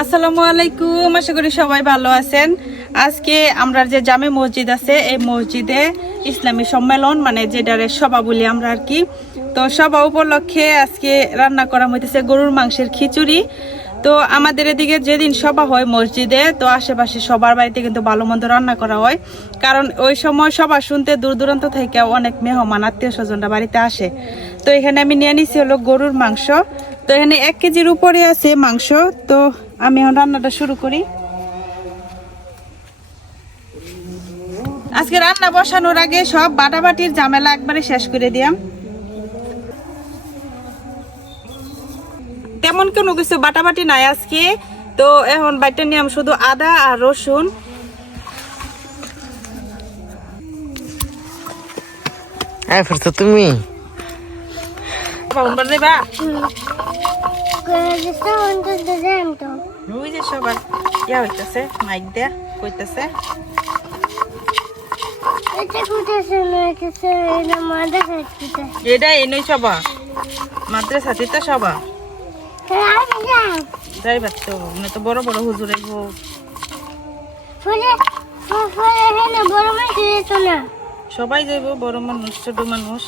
আসসালামু আলাইকুম, আশা করি সবাই ভালো আছেন। আজকে আমরা যে জামে মসজিদ আছে এই মসজিদে ইসলামী সম্মেলন মানে যেটারে সভা বলি আমরা আর কি। তো সভা উপলক্ষে আজকে রান্না করা হইতেছে গরুর মাংসের খিচুড়ি। তো আমাদের এদিকে যেদিন সভা হয় মসজিদে, তো আশেপাশে সবার বাড়িতে কিন্তু ভালো মন্দ রান্না করা হয়, কারণ ওই সময় সভা শুনতে দূর দূরান্ত থেকে অনেক মেহমান আত্মীয় স্বজনরা বাড়িতে আসে। তো এখানে আমি নিয়ে নিছি হলো গরুর মাংস। তো এখানে 1 কেজির উপরে আছে মাংস। তো আমি এখন রান্নাটা শুরু করি। আজকে রান্না বসানোর আগে সব বাটাবাটির ঝামেলা একবারে শেষ করে দিয়াম। তেমন কোনো কিছু বাটাবাটি নাই আজকে। তো এখন বাইটা নিয়াম শুধু আদা আর রসুন। হ্যাঁ ফিরছো তুমি সবার ইয়া হইতেছে মাইক দেয়া কইতেছে এটা এনেই সবা মাদ্রাসাতে তো সবা যাইবার তো মানে তো বড় বড় হুজুর আইব। সবাই যাইব, বড় মানুষ ছোট মানুষ।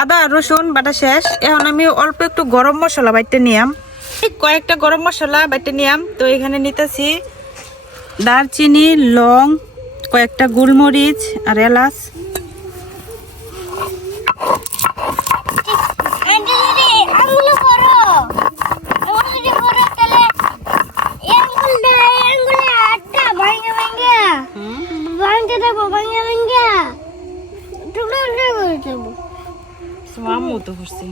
আদা রসুন বাটা শেষ। এখন আমি অল্প একটু গরম মশলা বাইটে নিয়াম, কয়েকটা গরম মশলা বাইটে নিয়াম। তো এখানে নিতেছি দারচিনি, লং, কয়েকটা গোলমরিচ আর এলাচ। তোমার আম্মু তো করছে,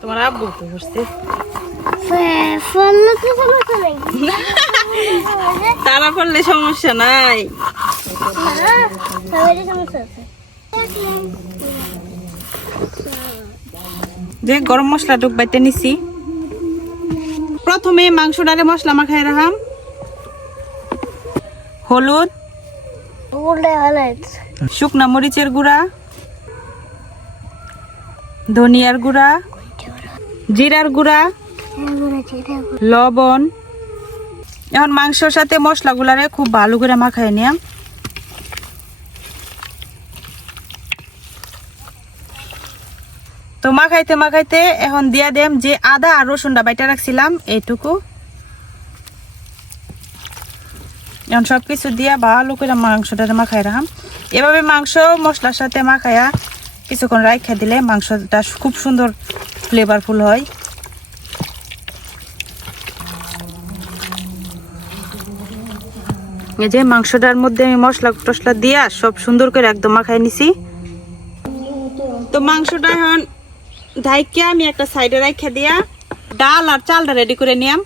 তোমার আব্বু তো করছে, তারা পড়লে সমস্যা নাই। যে গরম মশলা টুক বাইতে নিছি। প্রথমে মাংসটারে মশলা মাখাই রাখাম। হলুদ, শুকনা মরিচের গুঁড়া, ধনিয়ার গুঁড়া, জিরার গুঁড়া, লবণ। এখন মাংসর সাথে মশলাগুলারে খুব ভালো করে মাখাই নিয়াম। তো মাখাইতে মাখাইতে এখন দিয়া দেম যে আদা আর রসুনটা বাইটা রাখছিলাম এইটুকু। এখন সবকিছু দিয়া ভালো করে মাংসটা মাখাই রাখাম। এভাবে মাংস মশলার সাথে মাখায়া কিছুক্ষণ রাখা দিলে মাংসটা খুব সুন্দর ফ্লেভারফুল হয়। এই যে মাংসটার মধ্যে আমি মশলা টসলা দিয়া সব সুন্দর করে একদম মাখাই নিছি। তো মাংসটা এখন ঢাইকে আমি একটা সাইডে রাখা দিয়া ডাল আর চালটা রেডি করে নিয়াম।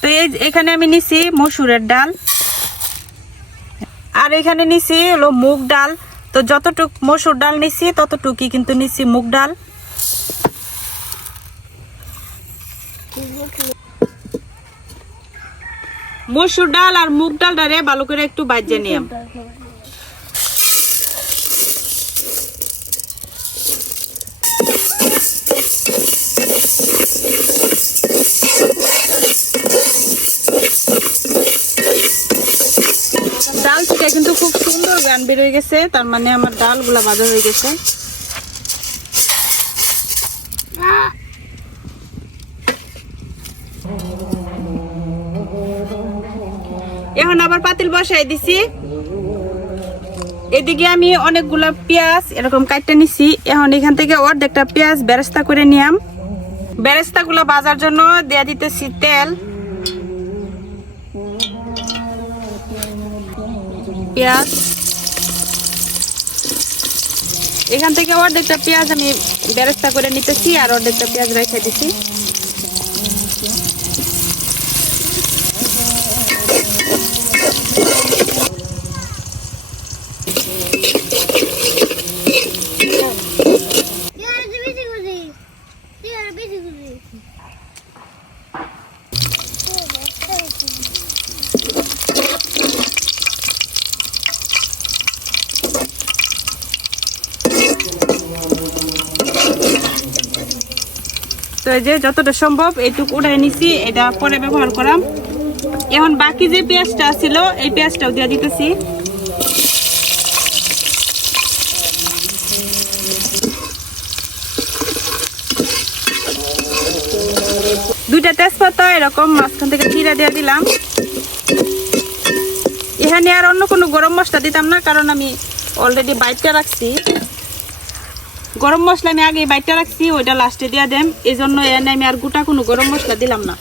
তো এখানে আমি নিছি মসুরের ডাল, আর এখানে নিছি হলো মুগ ডাল। তো যতটুক মসুর ডাল নিছি ততটুকুই কিন্তু নিছি মুগ ডাল। মসুর ডাল আর মুগ ডালটারে ভালো করে একটু বাজে নিয়াম। ডাল থেকে কিন্তু খুব সুন্দর গান বের হয়ে গেছে, তার মানে আমার ডালগুলা ভাজা হয়ে গেছে। এখন আবার পাতিল বসাই দিছি। এদিকে আমি অনেকগুলা পেঁয়াজ এরকম কাটতে নিছি। এখন এখান থেকে অর্ধেকটা পেঁয়াজ বেরেস্তা করে নিয়াম। বেরেস্তা গুলো ভাজার জন্য দেয়া দিতেছি তেল, পেঁয়াজ। এখান থেকে অর্ধেকটা পেঁয়াজ আমি বেরেস্তা করে নিতেছি আর অর্ধেকটা পেঁয়াজ রেখে দিছি। তো এই যে যতটা সম্ভব এইটুকু উঠাই নিছি, এটা পরে ব্যবহার করাম। এখন বাকি যে পেঁয়াজটা ছিল এই পেঁয়াজটাও দিয়ে দিতেছি। দুইটা তেজপাতা এরকম মাঝখান থেকে চিরা দিয়ে দিলাম। এখানে আর অন্য কোনো গরম মশলা দিতাম না, কারণ আমি অলরেডি বাইটটা রাখছি। গরম মশলা আমি আগে বাইটটা রাখছি, ওইটা লাস্টে দিয়ে দেম, এই জন্য এখানে আমি আর গোটা কোনো গরম মশলা দিলাম না।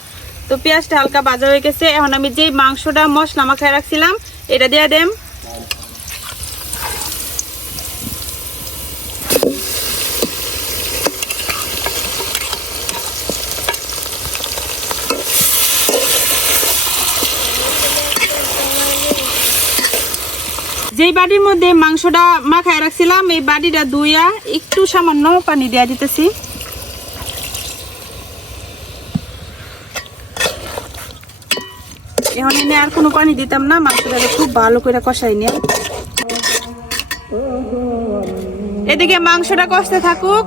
তো পেঁয়াজটা হালকা ভাজা হয়ে গেছে, এখন আমি যেই মাংসটা মশলা মাখায় রাখছিলাম এটা দিয়ে দেম। যেই বাটির মধ্যে মাংসটা মাখায় রাখছিলাম এই বাটিটা ধুইয়া একটু সামান্য পানি দিয়ে দিতেছি। এখন এনে আর কোনো পানি দিতাম না, মাংসটা খুব ভালো করে কষাই নিয়ে। এদিকে মাংসটা কষতে থাকুক।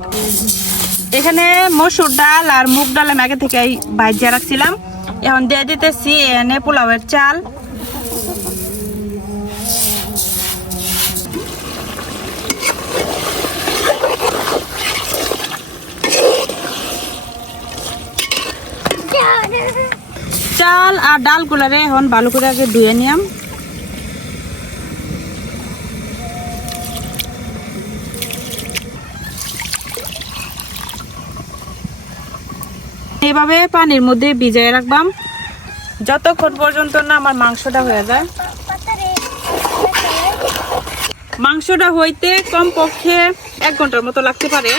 এখানে মসুর ডাল আর মুগ ডাল আমি আগে থেকে ভাজিয়ে রাখছিলাম, এখন দিয়ে দিতেছি এনে পোলাওয়ের চাল। চাল আর ডালগুলারে এখন ভালো করে আগে ধুয়ে নিলাম। এইভাবে পানির মধ্যে ভিজিয়ে রাখবাম যতক্ষণ পর্যন্ত না আমার মাংসটা হয়ে যায়। মাংসটা হইতে কমপক্ষে 1 ঘন্টার মতো লাগতে পারে।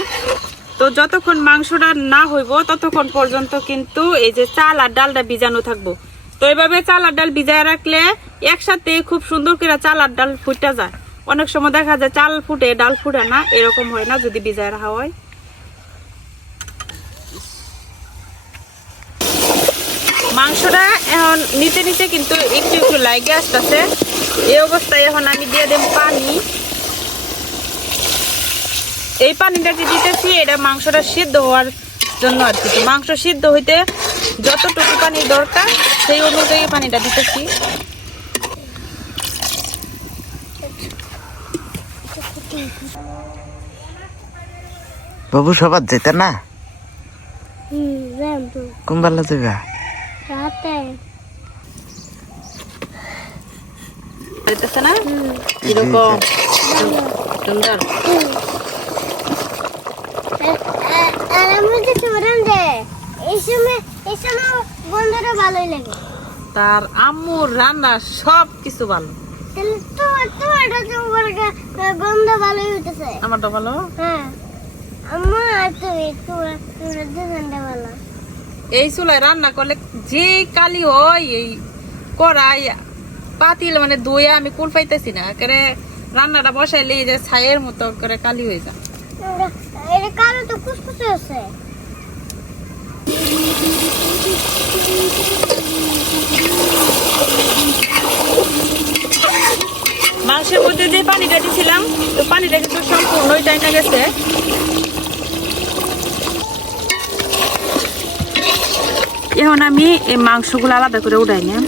তো যতক্ষণ মাংসটা না হইব ততক্ষণ পর্যন্ত কিন্তু এই যে চাল আর ডালটা ভিজানো থাকবো। তো এইভাবে চাল আর ডাল ভিজায় রাখলে একসাথে খুব সুন্দর করে চাল আর ডাল ফুটে যায়। অনেক সময় দেখা যায় চাল ফুটে ডাল ফুটে না, এরকম হয় না যদি ভিজায় রাখা হয়। মাংসটা এখন নিচে নিচে কিন্তু একটু একটু লাগে আসতেছে। এই অবস্থায় এখন আমি দিয়ে দেব পানি। এই পানিটা যে দিতেছি এটা মাংসটা সিদ্ধ হওয়ার জন্য আর কি। মাংস সিদ্ধ হইতে যতটুকু পানি দরকার সেই অনুযায়ী পানিটা দিতেছি। বাবু সবার যেতে না কোন বেলা যাবে? না এরকম সুন্দর তার আম্মুর রান্না সব কিছু ভালো। আমারটা ভালো। এই চুলায় রান্না করলে যে কালি হয়, এই কড়াই পাতিল মানে দইয়া আমি কুল পাইতেছি না, করে রান্নাটা বসাইলে এই যে ছাইয়ের মতো করে কালি হয়ে যায়। মাংসের মধ্যে যে পানিটা দিয়েছিলাম তো পানিটা কিন্তু সম্পূর্ণই টাইনা গেছে। এখন আমি এই মাংসগুলো আলাদা করে উঠাই নিলাম।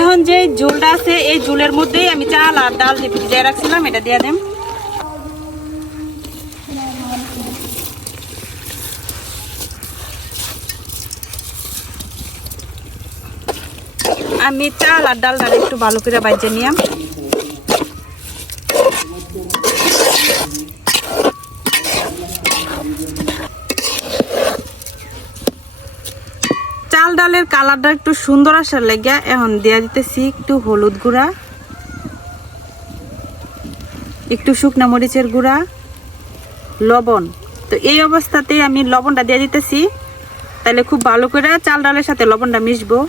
এখন যে ঝোলটা আছে এই ঝোলের মধ্যেই আমি চাল আর ডাল যে ভিজিয়ে রাখছিলাম এটা দিয়ে দেব। আমি চাল আর ডালটা একটু ভালো করে ভাজিয়ে নিলাম। চাল ডালের কালারটা একটু সুন্দর আসার লেগে এখন দিয়ে দিতেছি একটু হলুদ গুঁড়া, একটু শুকনো মরিচের গুঁড়া, লবণ। তো এই অবস্থাতেই আমি লবণটা দিয়ে দিতেছি, তাহলে খুব ভালো করে চাল ডালের সাথে লবণটা মিশবো।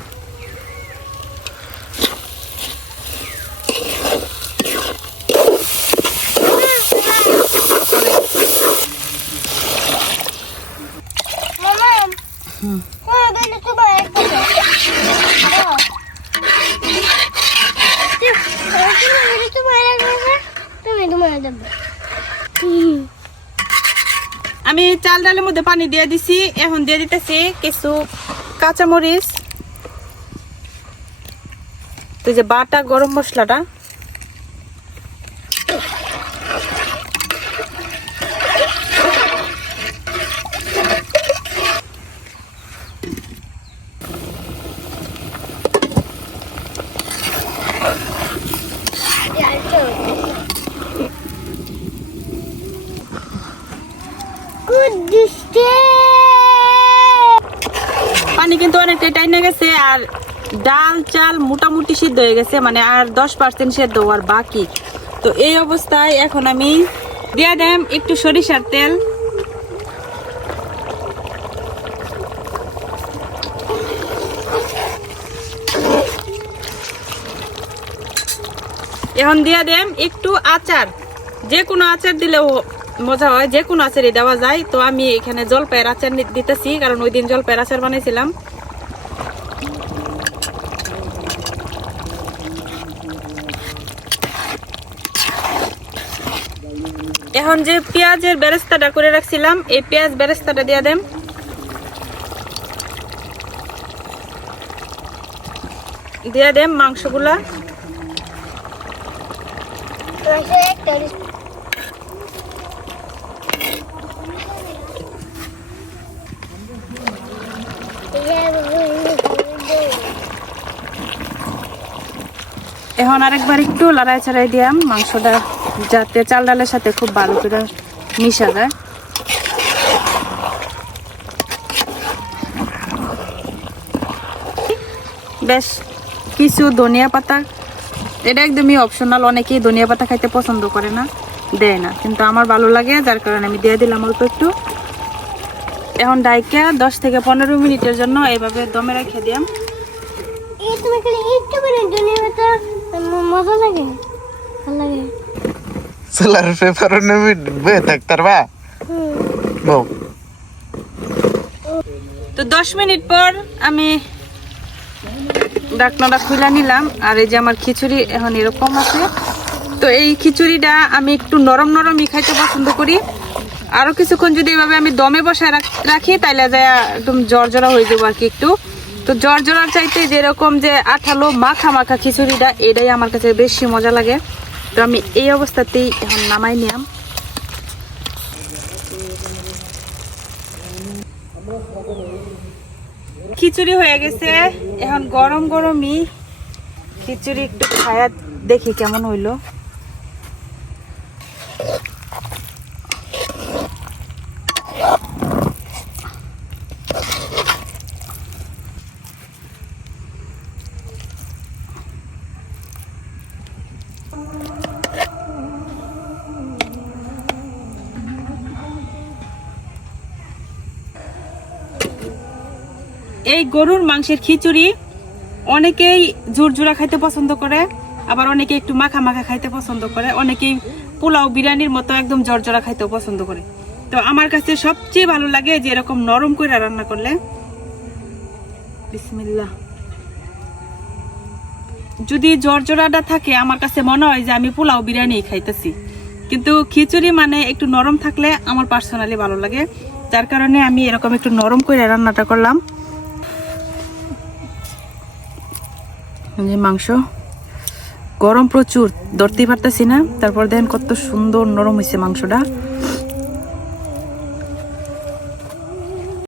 আমি চাল ডালের মধ্যে পানি দিয়ে দিছি, এখন দিয়ে দিতেছি কিছু কাঁচামরিচ, তো যে বাটা গরম মশলাটা, পানি কিন্তু অনেকটাই টাইম গেছে আর ডাল চাল মোটামুটি সিদ্ধ হয়ে গেছে, মানে আর 10% সেদ্ধ হওয়ার বাকি। তো এই অবস্থায় এখন আমি দিয়ে দেব একটু সরিষার তেল, এখন দিয়ে দেব একটু আচার, যে কোনো আচার দিলেও মজা হয়, যে কোনো আচারই দেওয়া যায়। তো আমি এখানে জলপাইয়ের আচার দিতেছি, কারণ ওই দিন জলপাইয়ের আচার বানাইছিলাম। এখন যে পেঁয়াজের বেরেস্তাটা করে রাখছিলাম, এই পেঁয়াজ বেরেস্তাটা দিয়ে দেন, দিয়ে দেন মাংসগুলা, এখন আরেকবার একটু লড়াই ছাড়াই দিলাম মাংসটা, যাতে চাল ডালের সাথে খুব ভালো করে মিশা যায়। বেশ কিছু ধনিয়া পাতা, এটা একদমই অপশনাল, অনেকেই ধনিয়া পাতা খাইতে পছন্দ করে না, দেয় না, কিন্তু আমার ভালো লাগে, যার কারণে আমি দিয়ে দিলাম অল্প একটু। এখন ডাইকা 10 থেকে 15 মিনিটের জন্য এইভাবে দমে রেখে দিলাম। সোলার পেপার বয়ে থাকতার বা বউ। তো 10 মিনিট পর আমি ঢাকনাটা খুলে নিলাম, আর এই যে আমার খিচুড়ি এখন এরকম আছে। তো এই খিচুড়িটা আমি একটু নরম নরমই খাইতে পছন্দ করি, আরো কিছুক্ষণ যদি এভাবে আমি দমে বসায় রাখি তাইলে যায় একদম জর্জরা হয়ে যাবো আর কি একটু। তো জর্জরার চাইতে যেরকম যে আঠালো মাখা মাখা খিচুড়িটা, এটাই আমার কাছে বেশি মজা লাগে। তো আমি এই অবস্থাতেই এখন নামাই নিলাম। খিচুড়ি হয়ে গেছে, এখন গরম গরমই খিচুড়ি একটু খায়া দেখি কেমন হইলো। এই গরুর মাংসের খিচুড়ি অনেকেই ঝুরঝুরা খাইতে পছন্দ করে, আবার অনেকে একটু মাখা মাখা খাইতে পছন্দ করে, অনেকেই পোলাও বিরিয়ানির মতো একদম জর্জরা খাইতেও পছন্দ করে। তো আমার কাছে সবচেয়ে ভালো লাগে যে এরকম নরম করে রান্না করলে। বিসমিল্লাহ। যদি জর্জরাটা থাকে আমার কাছে মনে হয় যে আমি পোলাও বিরিয়ানি খাইতেছি, কিন্তু খিচুড়ি মানে একটু নরম থাকলে আমার পার্সোনালি ভালো লাগে, যার কারণে আমি এরকম একটু নরম করে রান্নাটা করলাম। মাংস গরম প্রচুর, ধরতেই পারতেছি না, তারপর দেখেন কত সুন্দর নরম হয়েছে মাংসটা।